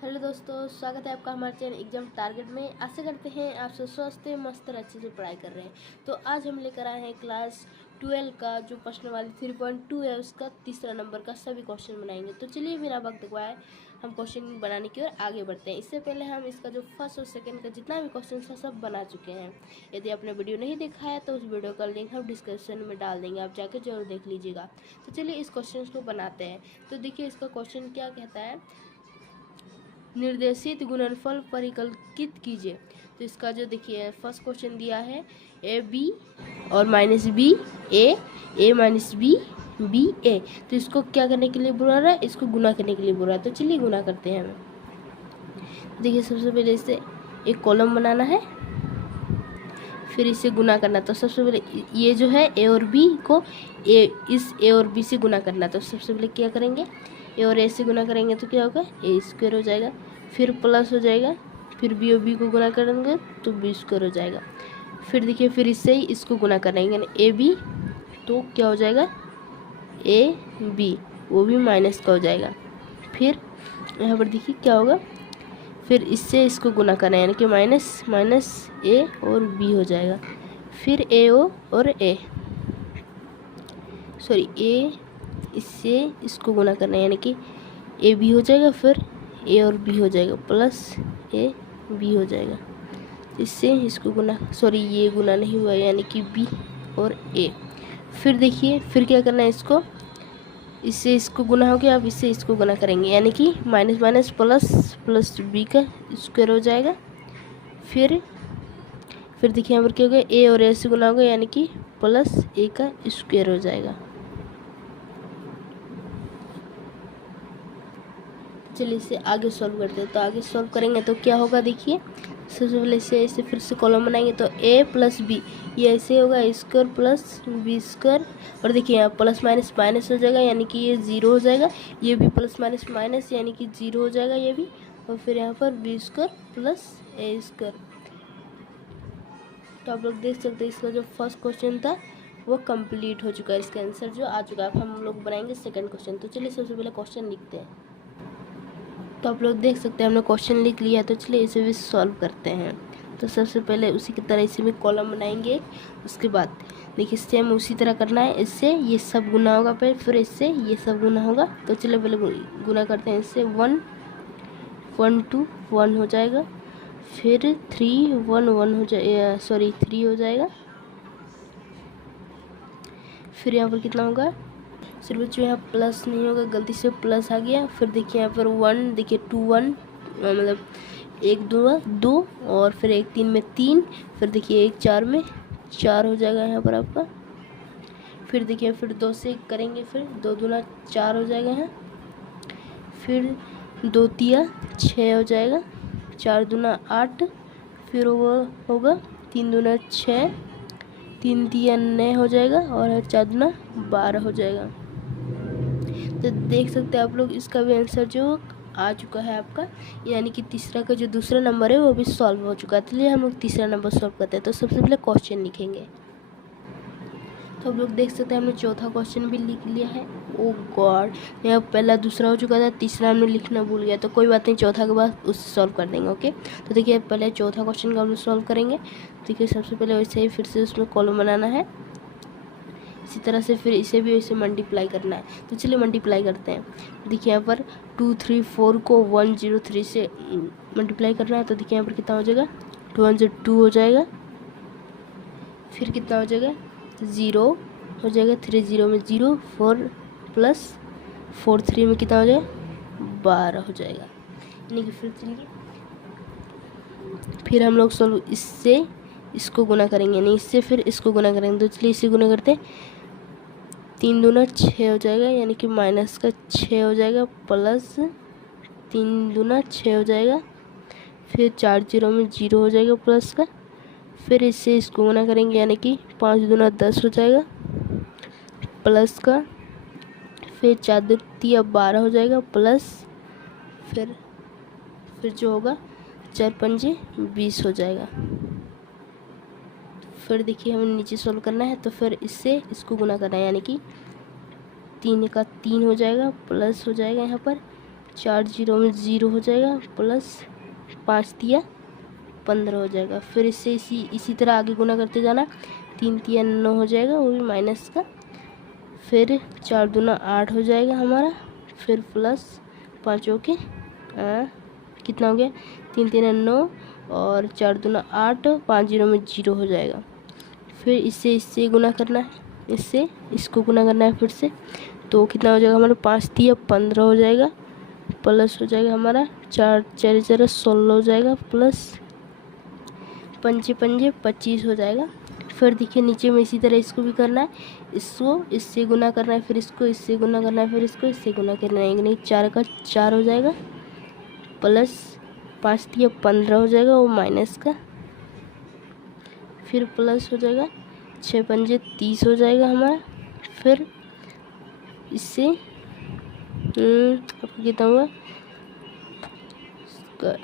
Hello दोस्तों, स्वागत है आपका हमारे चैनल एग्जाम टारगेट में। आशा करते हैं आप सब स्वस्थ मस्त और अच्छे से पढ़ाई कर रहे हैं। तो आज हम लेकर आए हैं क्लास 12 का जो प्रश्न वाली 3.2 है उसका तीसरा नंबर का सभी क्वेश्चन बनाएंगे। तो चलिए बिना वक्त गवाए हम क्वेश्चन बनाने की ओर आगे बढ़ते हैं। इससे पहले हम इसका जो फर्स्ट और सेकंड का जितना भी क्वेश्चन था सब बना चुके हैं। यदि आपने वीडियो नहीं देखा है तो उस वीडियो का लिंक हम डिस्क्रिप्शन में डाल देंगे, आप जाके जरूर देख लीजिएगा। तो चलिए इस क्वेश्चन को बनाते हैं। तो देखिए इसका क्वेश्चन क्या कहता है, निर्देशित गुणनफल परिकलित कीजिए। तो इसका जो देखिए फर्स्ट क्वेश्चन दिया है ए बी और माइनस बी ए माइनस बी बी ए। तो इसको क्या करने के लिए बोला रहा है, इसको गुना करने के लिए बोल रहा है। तो चलिए गुना करते हैं हमें। देखिए सबसे पहले इसे एक कॉलम बनाना है, फिर इसे गुना करना। तो सबसे पहले ये जो है ए और बी को इस ए और बी से गुना करना। तो सबसे पहले क्या करेंगे, ए और ए से गुना करेंगे तो क्या होगा, ए स्क्वायर हो जाएगा, फिर प्लस हो जाएगा, फिर बी और बी को गुना करेंगे तो बी स्क्वायर हो जाएगा। फिर देखिए फिर इससे ही इसको गुना करेंगे ए बी, तो क्या हो जाएगा ए बी, वो भी माइनस का हो जाएगा। फिर यहाँ पर देखिए क्या होगा, फिर इससे इसको गुना करना है यानी कि माइनस माइनस ए और बी हो जाएगा। फिर ए ओ और ए सॉरी ए इससे इसको गुना करना है यानी कि ए बी हो जाएगा, फिर ए और बी हो जाएगा प्लस ए बी हो जाएगा। इससे इसको गुना ये गुना नहीं हुआ यानी कि बी और ए। फिर देखिए फिर क्या करना है, इसको इससे इसको गुना हो गया, अब इससे इसको गुना करेंगे यानी कि minus minus plus plus B का स्क्वायर हो जाएगा। फिर देखिए यहाँ पर क्या हो गया, ए और ए से गुना होगा यानी कि प्लस ए का स्क्वायर हो जाएगा। चलिए इसे आगे सॉल्व करते हैं। तो आगे सॉल्व करेंगे तो क्या होगा, देखिए सबसे पहले इसे फिर से कॉलम बनाएंगे तो ए प्लस बी, ये ऐसे होगा ए स्क्वायर प्लस बी स्क्वायर। और देखिए यहाँ प्लस माइनस माइनस हो जाएगा यानी कि ये ज़ीरो हो जाएगा, ये भी प्लस माइनस माइनस यानी कि ज़ीरो हो जाएगा ये भी। और फिर यहाँ पर बी स्क्वायर प्लस ए स्क्वायर। तो आप लोग देख सकते हैं इसका जो फर्स्ट क्वेश्चन था वो कंप्लीट हो चुका है, इसका आंसर जो आ चुका है। अब हम लोग बनाएंगे सेकंड क्वेश्चन। तो चलिए सबसे पहले क्वेश्चन लिखते हैं। तो आप लोग देख सकते हैं हमने क्वेश्चन लिख लिया। तो चलिए इसे भी सॉल्व करते हैं। तो सबसे पहले उसी की तरह इसे भी कॉलम बनाएंगे, उसके बाद देखिए सेम उसी तरह करना है। इससे ये सब गुना होगा, फिर इससे ये सब गुना होगा। तो चलिए पहले गुना करते हैं। इससे 1 1 2 1 हो जाएगा, फिर 3 1 1 हो जाएगा, 3 हो जाएगा। फिर यहाँ पर कितना होगा, सिर्फ बच्चों यहाँ प्लस नहीं होगा, गलती से प्लस आ गया। फिर देखिए यहाँ पर 1, देखिए 2 1 मतलब 1 2 2 और फिर 1 3 में 3, फिर देखिए 1 4 में 4 हो जाएगा यहाँ पर आपका। फिर देखिए फिर 2 से करेंगे, फिर 2 दूना 4 हो जाएगा यहाँ। फिर 2 तिया 6 हो जाएगा, 4 दूना 8, फिर वो होगा 3 दूना 6, 3 तिया 9 हो जाएगा और 4 दूना 12 हो जाएगा। तो देख सकते हैं आप लोग इसका भी आंसर जो आ चुका है आपका, यानी कि तीसरा का जो दूसरा नंबर है वो भी सॉल्व हो चुका है। चलिए हम लोग तीसरा नंबर सॉल्व करते हैं। तो सबसे पहले क्वेश्चन लिखेंगे। तो आप लोग देख सकते हैं हमने चौथा क्वेश्चन भी लिख लिया है। ओ गॉड, यहाँ पहला दूसरा हो चुका था, तीसरा हमने लिखना भूल गया। तो कोई बात नहीं, चौथा के बाद उससे सॉल्व कर देंगे। ओके, तो देखिए पहले चौथा क्वेश्चन का हम लोग सॉल्व करेंगे। देखिए सबसे पहले वैसे ही फिर से उसमें कॉलम बनाना है, इसी तरह से फिर इसे भी वैसे मल्टीप्लाई करना है। तो चलिए मल्टीप्लाई करते हैं। देखिए यहाँ पर 2 3 4 को 1 0 3 से मल्टीप्लाई करना है। तो देखिए यहाँ पर कितना हो जाएगा, 2 1 2 हो जाएगा, फिर कितना हो जाएगा 0 हो जाएगा, 3 0 में 0, 4 प्लस 4 3 में कितना हो जाएगा 12 हो जाएगा। यानी कि फिर चलिए फिर हम लोग सॉल्व इससे इसको गुना करेंगे, यानी इससे फिर इसको गुना करेंगे। तो चलिए इसे गुना करते हैं। 3 दूना 6 हो जाएगा यानी कि माइनस का 6 हो जाएगा, प्लस 3 दूना 6 हो जाएगा, फिर 4 0 में 0 हो जाएगा प्लस का, फिर इससे इसको गुना करेंगे यानी कि 5 दूना 10 हो जाएगा प्लस का, फिर 4 2 12 हो जाएगा प्लस, फिर जो होगा 4 5 20 हो जाएगा। फिर देखिए हमें नीचे सॉल्व करना है। तो फिर इससे इसको गुना करना है यानी कि 3 का 3 हो जाएगा, प्लस हो जाएगा यहाँ पर 4 जीरो में 0 हो जाएगा, प्लस 5 दिया 15 हो जाएगा। फिर इससे इसी तरह आगे गुना करते जाना। 3 तिया 9 हो जाएगा, वो भी माइनस का। फिर 4 दूना 8 हो जाएगा हमारा। फिर प्लस 5 के कितना हो गया, 3 तिया 9 और 4 दूना 8, 5 जीरो में 0 हो जाएगा। फिर इससे गुना करना है, इससे इसको गुना करना है फिर से। तो कितना हो जाएगा हमारा, 5 तिया 15 हो जाएगा, प्लस हो जाएगा हमारा 4 4 4 16 हो जाएगा, प्लस 5 5 25 हो जाएगा। फिर देखिए नीचे में इसी तरह इसको भी करना है, इसको इससे गुना करना है, फिर इसको इससे गुना करना है, फिर इसको इससे गुना करना है। यानी 4 का 4 हो जाएगा, प्लस 5 तिया 15 हो जाएगा, वो माइनस का। फिर प्लस हो जाएगा 6 पंजे 30 हो जाएगा हमारा। फिर इससे आपको कितना हुआ,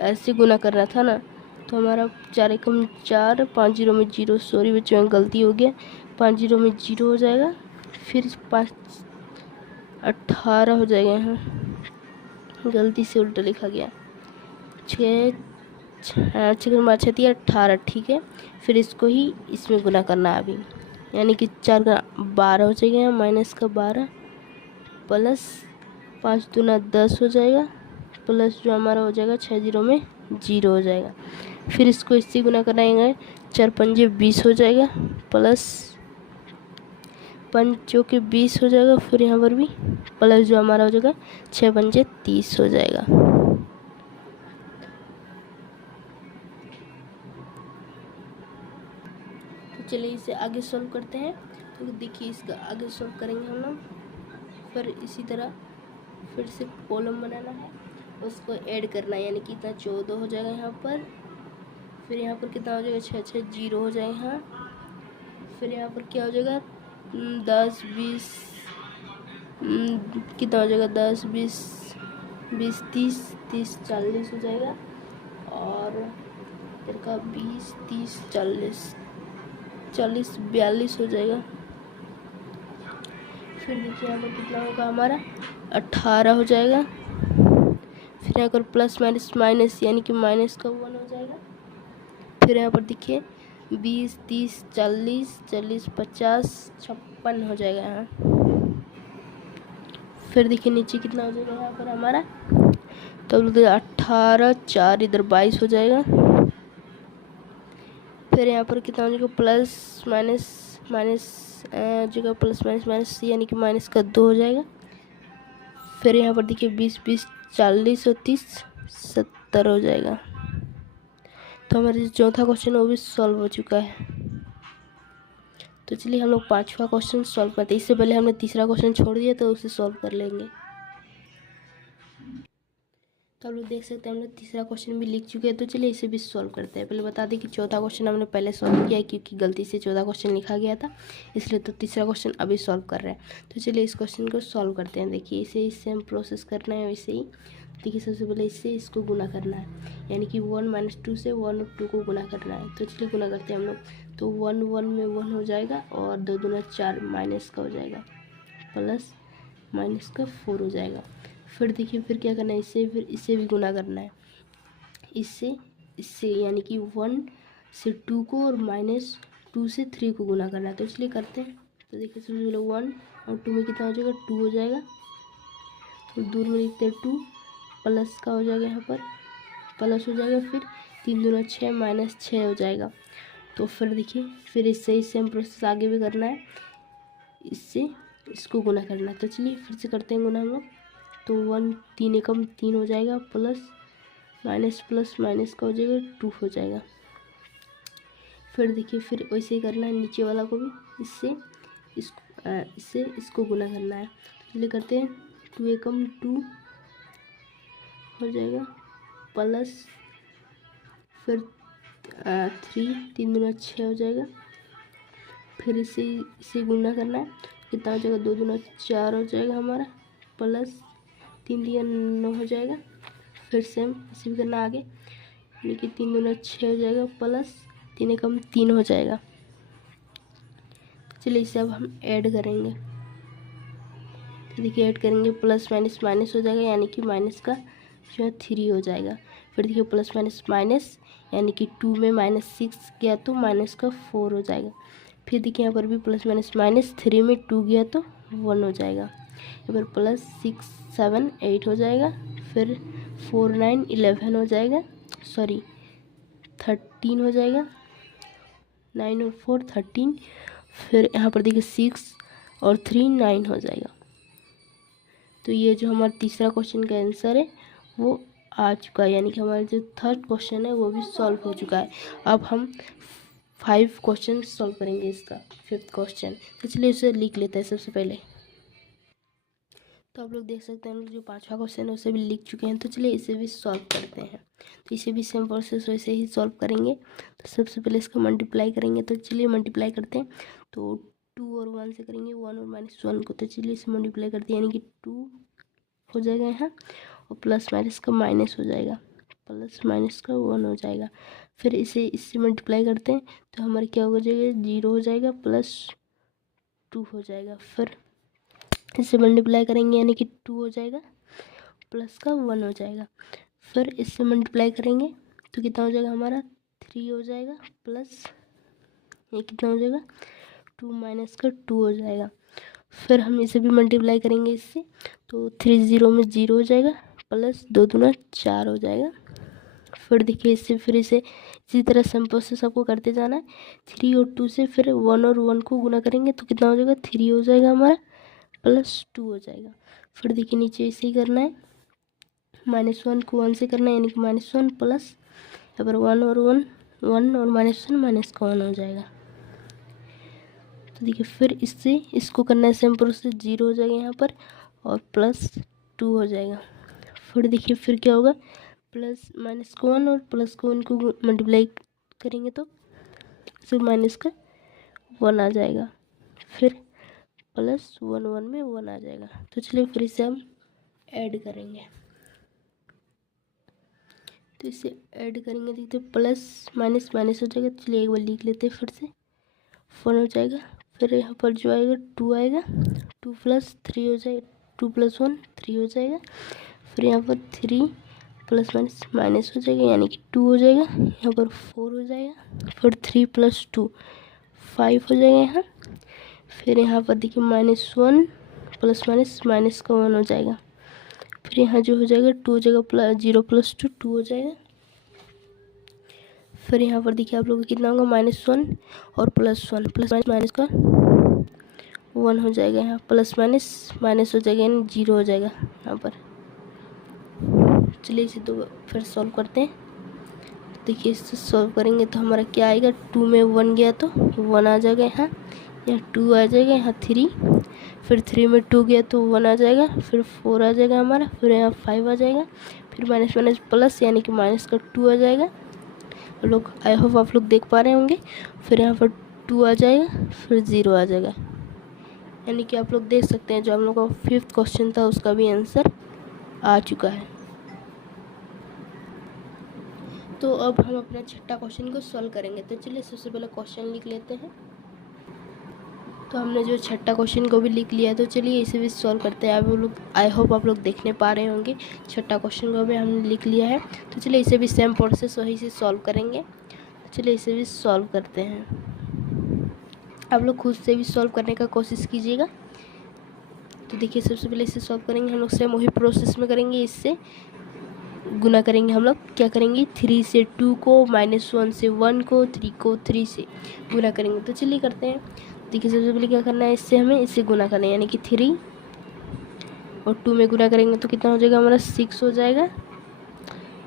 ऐसे गुना करना था ना, तो हमारा 4 एकम 4, 5 जीरो में 0, सॉरी बच्चों गलती हो गया, 5 जीरो में 0 हो जाएगा। फिर 5 18 हो जाएगा, यहाँ गलती से उल्टा लिखा गया, 6 6 18, ठीक है। फिर इसको ही इसमें गुना करना है अभी, यानी कि 4 का 12 हो जाएगा, यहाँ माइनस का 12, प्लस 5 दूना 10 हो जाएगा, प्लस जो हमारा हो जाएगा 6 जीरो में 0 हो जाएगा। फिर इसको इससे गुना कराएंगे, 4 पंजे 20 हो जाएगा, प्लस 5 जो कि 20 हो जाएगा। फिर यहाँ पर भी प्लस जो हमारा हो जाएगा 6 पंजे 30 हो जाएगा। तो चलिए इसे आगे सॉल्व करते हैं। तो देखिए इसका आगे सॉल्व करेंगे हम लोग। फिर इसी तरह फिर से कॉलम बनाना है, उसको ऐड करना है, यानी कि इतना 14 हो जाएगा यहाँ पर। फिर यहाँ पर कितना हो जाएगा, 6 6 0 हो जाएगा यहाँ। फिर यहाँ पर क्या हो जाएगा, 10 20 कितना हो जाएगा, 10 20 20 30 30 40 हो जाएगा। और इधर का 20 30 40 40 42 हो जाएगा। फिर देखिए यहाँ पर कितना होगा हमारा, 18 हो जाएगा। फिर यहाँ पर प्लस माइनस माइनस, यानी कि माइनस का 1 हो जाएगा। फिर यहाँ पर देखिए 20 30 40 40 50 56 हो जाएगा यहाँ। फिर देखिए नीचे कितना हो जाएगा यहाँ पर हमारा, तो 18 4 इधर 22 हो जाएगा। फिर यहाँ पर कितना हो जाएगा, प्लस माइनस माइनस जगह प्लस माइनस माइनस, यानी कि माइनस का 2 हो जाएगा। फिर यहाँ पर देखिए 20 20 40 और 30 70 हो जाएगा। तो हमारा जो चौथा क्वेश्चन वो भी सॉल्व हो चुका है। तो चलिए हम लोग 5वां क्वेश्चन सॉल्व करते हैं। इससे पहले हमने तीसरा क्वेश्चन छोड़ दिया, तो उसे सॉल्व कर लेंगे। तो आप लोग देख सकते हैं हम लोग तीसरा क्वेश्चन भी लिख चुके हैं। तो चलिए इसे भी सॉल्व करते हैं। पहले बता दें कि चौथा क्वेश्चन हमने पहले सॉल्व किया है, क्योंकि गलती से चौथा क्वेश्चन लिखा गया था, इसलिए तो तीसरा क्वेश्चन अभी सॉल्व कर रहे हैं। तो चलिए इस क्वेश्चन को सॉल्व करते हैं। देखिए इसे इससे हम प्रोसेस करना है वैसे ही। देखिए सबसे पहले इससे इसको गुना करना है, यानी कि 1 - 2 से 1 और 2 को गुना करना है। तो चलिए गुना करते हैं हम लोग। तो 1 1 में 1 हो जाएगा, और 2 दूना 4 माइनस का हो जाएगा, प्लस माइनस का 4 हो जाएगा। फिर देखिए फिर क्या करना है, इससे फिर इससे भी गुना करना है, इससे इससे, यानी कि 1 से 2 को और -2 से 3 को गुना करना है। तो इसलिए करते हैं। तो देखिए सबसे पहले 1 और 2 में कितना हो जाएगा, 2 हो जाएगा। तो दूर में लिखते हैं 2, प्लस का हो जाएगा, यहाँ पर प्लस हो जाएगा। फिर 3 दूना 6 -6 हो जाएगा। तो फिर देखिए फिर इससे सेम प्रोसेस आगे भी करना है, इससे इसको गुना करना है। तो चलिए फिर से करते हैं गुना हम लोग। तो 1 3 एकम 3 हो जाएगा, प्लस माइनस प्लस माइनस का हो जाएगा 2 हो जाएगा। फिर देखिए फिर वैसे ही करना है नीचे वाला को भी, इससे इसको गुना करना है। इसलिए करते हैं 2 एकम 2 हो जाएगा, प्लस फिर 3 दूना 6 हो जाएगा। फिर इसे गुना करना है, कितना हो जाएगा, 2 दूना 4 हो जाएगा हमारा, प्लस 3 दिया 9 हो जाएगा। फिर सेम इसे भी करना आगे, यानी कि 3 दूना 6 हो जाएगा, प्लस 3 एकम 3 हो जाएगा। चलिए इसे अब हम ऐड करेंगे। तो देखिए ऐड करेंगे प्लस माइनस माइनस हो जाएगा, यानी कि माइनस का जो है 3 हो जाएगा। फिर देखिए प्लस माइनस माइनस, यानी कि 2 में -6 गया तो माइनस का 4 हो जाएगा। फिर देखिए यहाँ पर भी प्लस माइनस माइनस, 3 में 2 गया तो 1 हो जाएगा। यहाँ पर प्लस 6 7 8 हो जाएगा। फिर 4 9 11 हो जाएगा, सॉरी 13 हो जाएगा, 9 और 4 13। फिर यहाँ पर देखिए 6 और 3 9 हो जाएगा। तो ये जो हमारा तीसरा क्वेश्चन का आंसर है वो आ चुका है, यानी कि हमारा जो थर्ड क्वेश्चन है वो भी सॉल्व हो चुका है। अब हम 5 क्वेश्चन सॉल्व करेंगे इसका 5th क्वेश्चन। तो चलिए इसे लिख लेते हैं सबसे पहले। तो आप लोग देख सकते हैं हम लोग जो 5वां क्वेश्चन है उसे भी लिख चुके हैं। तो चलिए इसे भी सॉल्व करते हैं। तो इसे भी सेम प्रोसेस वैसे ही सॉल्व करेंगे। तो सबसे पहले इसका मल्टीप्लाई करेंगे। तो चलिए मल्टीप्लाई करते हैं। तो 2 और 1 से करेंगे, 1 और -1 को। तो चलिए इसे मल्टीप्लाई करते हैं, यानी कि 2 हो जाएगा यहाँ, और प्लस माइनस का माइनस हो जाएगा, प्लस माइनस का 1 हो जाएगा। फिर इसे इससे मल्टीप्लाई करते हैं तो हमारे क्या हो जाएगा, 0 हो जाएगा, +2 हो जाएगा। फिर इससे मल्टीप्लाई करेंगे, यानी कि 2 हो जाएगा, प्लस का 1 हो जाएगा। फिर इससे मल्टीप्लाई करेंगे तो कितना हो जाएगा हमारा, 3 हो जाएगा, प्लस ये कितना हो जाएगा, 2 माइनस का 2 हो जाएगा। फिर हम इसे भी मल्टीप्लाई करेंगे इससे, तो 3 0 में 0 हो जाएगा, प्लस 2 दूना 4 हो जाएगा। फिर देखिए इससे फिर इसे इसी तरह सेम प्रोसेस आपको करते जाना है। 3 और 2 से फिर 1 और 1 को गुना करेंगे तो कितना हो जाएगा, 3 हो जाएगा हमारा, +2 हो जाएगा। फिर देखिए नीचे इसे ही करना है, -1 को 1 से करना है, यानी कि -1 प्लस यहाँ पर 1 और 1 1 और -1 माइनस का 1 हो जाएगा। तो देखिए फिर इससे इसको करना है सेम प्रोसेस, 0 हो जाएगा यहाँ पर, और +2 हो जाएगा। फिर देखिए फिर क्या होगा, प्लस माइनस को 1 और प्लस को 1 को मल्टीप्लाई करेंगे तो सिर्फ माइनस का 1 आ जाएगा। फिर +1 1 में 1 आ जाएगा। तो चलिए फिर इसे हम ऐड करेंगे। तो इसे ऐड करेंगे देखते प्लस माइनस माइनस हो जाएगा। चलिए एक बार लिख लेते हैं फिर से, 1 हो जाएगा। फिर यहाँ पर जो आएगा 2 आएगा, 2 + 3 हो जाएगा, 2 + 1 3 हो जाएगा। फिर यहाँ पर 3 प्लस माइनस माइनस हो जाएगा, यानी कि 2 हो जाएगा। यहाँ पर 4 हो जाएगा। फिर 3 + 2 5 हो जाएगा यहाँ। फिर यहाँ पर देखिए -1 प्लस माइनस माइनस का 1 हो जाएगा। फिर यहाँ जो हो जाएगा 2 हो जाएगा, 0 + 2 2 हो जाएगा। फिर यहाँ पर देखिए आप लोगों को कितना होगा, -1 और +1 प्लस माइनस का 1 हो जाएगा। यहाँ प्लस माइनस माइनस हो जाएगा, यानी 0 हो जाएगा यहाँ पर। चलिए इसे दो फिर सॉल्व करते हैं। देखिए इससे सॉल्व करेंगे तो हमारा क्या आएगा, 2 में 1 गया तो 1 आ जाएगा यहाँ 2 आ जाएगा, यहाँ 3, फिर 3 में 2 गया तो 1 आ जाएगा, फिर 4 आ जाएगा हमारा, फिर यहाँ 5 आ जाएगा, फिर माइनस माइनस प्लस, यानी कि माइनस का 2 आ जाएगा। लोग आई होप आप लोग देख पा रहे होंगे। फिर यहाँ पर 2 आ जाएगा, फिर 0 आ जाएगा, यानी कि आप लोग देख सकते हैं जो हम लोग का 5th क्वेश्चन था उसका भी आंसर आ चुका है। तो अब हम अपना 6ठा क्वेश्चन को सॉल्व करेंगे। तो चलिए सबसे पहले क्वेश्चन लिख लेते हैं। तो हमने जो 6ठा क्वेश्चन को भी लिख लिया है, तो चलिए इसे भी सॉल्व करते हैं। आप लोग आई होप आप लोग देखने पा रहे होंगे, 6ठा क्वेश्चन को भी हमने लिख लिया है। तो चलिए इसे भी सेम प्रोसेस वही से सॉल्व करेंगे। तो चलिए इसे भी सॉल्व करते हैं। आप लोग खुद से भी सॉल्व करने का कोशिश कीजिएगा। तो देखिए सबसे पहले इसे सॉल्व करेंगे हम लोग सेम वही प्रोसेस में करेंगे। इससे गुना करेंगे हम लोग, क्या करेंगे, 3 से 2 को, -1 से 1 को, 3 को 3 से गुना करेंगे। तो चलिए करते हैं। देखिए सबसे पहले क्या करना है, इससे हमें इससे गुना करना है, यानी कि 3 और 2 में गुना करेंगे तो कितना हो जाएगा हमारा, 6 हो जाएगा,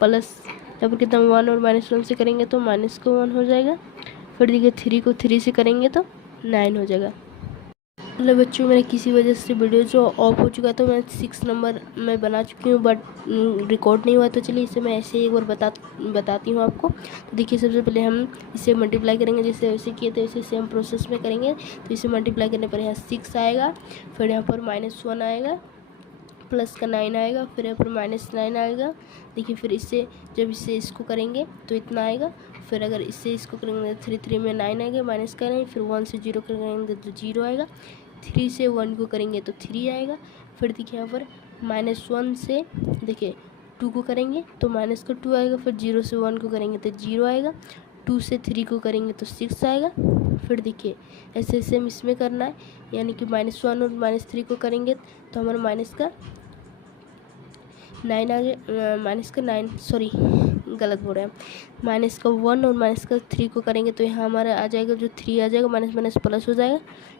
प्लस यहाँ पर कितना 1 और -1 से करेंगे तो माइनस का 1 हो जाएगा। फिर देखिए 3 को 3 से करेंगे तो 9 हो जाएगा। मतलब बच्चों मेरे किसी वजह से वीडियो जो ऑफ हो चुका है, तो मैं 6 नंबर में बना चुकी हूँ, बट रिकॉर्ड नहीं हुआ। तो चलिए इसे मैं ऐसे ही एक बार बताती हूँ आपको। तो देखिए सबसे पहले हम इसे मल्टीप्लाई करेंगे, जैसे वैसे किए थे वैसे सेम प्रोसेस में करेंगे। तो इसे मल्टीप्लाई करने पर यहाँ 6 आएगा, फिर यहाँ पर -1 आएगा, प्लस का 9 आएगा, फिर यहाँ पर -9 आएगा। देखिए फिर इससे जब इससे इसको करेंगे तो इतना आएगा। फिर अगर इससे इसको करेंगे तो 3 में 9 आएगा, -9, फिर 1 से 0 करेंगे तो 0 आएगा, 3 से 1 को करेंगे तो 3 आएगा, फिर देखिए यहाँ पर -1 से देखिए 2 को करेंगे तो माइनस का 2 आएगा, फिर 0 से 1 को करेंगे तो 0 आएगा, 2 से 3 को करेंगे तो 6 आएगा। फिर देखिए ऐसे सेम इसमें करना है, यानी कि -1 और -3 को करेंगे तो हमारा माइनस का 9 आ जाए, माइनस का 9 सॉरी गलत बोल रहे हैं, माइनस का 1 और माइनस का 3 को करेंगे तो यहाँ हमारा आ जाएगा, जो 3 आ जाएगा माइनस माइनस प्लस हो जाएगा,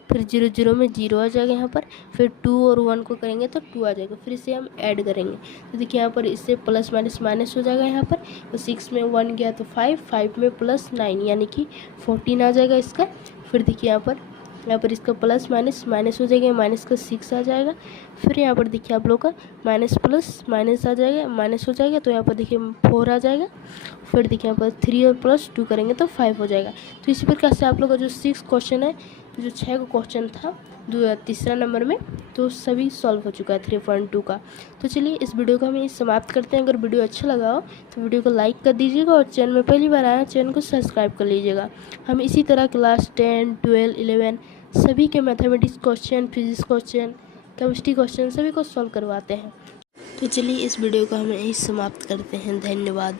फिर 0 0 में 0 आ जाएगा यहाँ पर, फिर 2 और 1 को करेंगे तो 2 आ जाएगा, फिर इसे हम ऐड करेंगे तो देखिए यहाँ पर इससे प्लस माइनस माइनस हो जाएगा यहाँ पर, तो 6 में 1 गया तो 5, 5 में प्लस 9 यानी कि 14 आ जाएगा इसका। फिर देखिए यहाँ पर इसका प्लस माइनस माइनस हो जाएगा, माइनस का 6 आ जाएगा। फिर यहाँ पर देखिए आप लोग का माइनस प्लस माइनस आ जाएगा, माइनस हो जाएगा तो यहाँ पर देखिए 4 आ जाएगा। फिर देखिए यहाँ पर 3 और प्लस 2 करेंगे तो 5 हो जाएगा। तो इसी प्रकार से आप लोग का जो 6 क्वेश्चन है, जो 6 का क्वेश्चन था तीसरा नंबर में, तो सभी सॉल्व हो चुका है 3.2 का। तो चलिए इस वीडियो को हम यही समाप्त करते हैं। अगर वीडियो अच्छा लगा हो तो वीडियो को लाइक कर दीजिएगा और चैनल में पहली बार आया चैनल को सब्सक्राइब कर लीजिएगा। हम इसी तरह क्लास 10, 12, 11 सभी के mathematics question, physics question, chemistry question सभी को सॉल्व करवाते हैं। तो चलिए इस वीडियो को हम यही समाप्त करते हैं। धन्यवाद।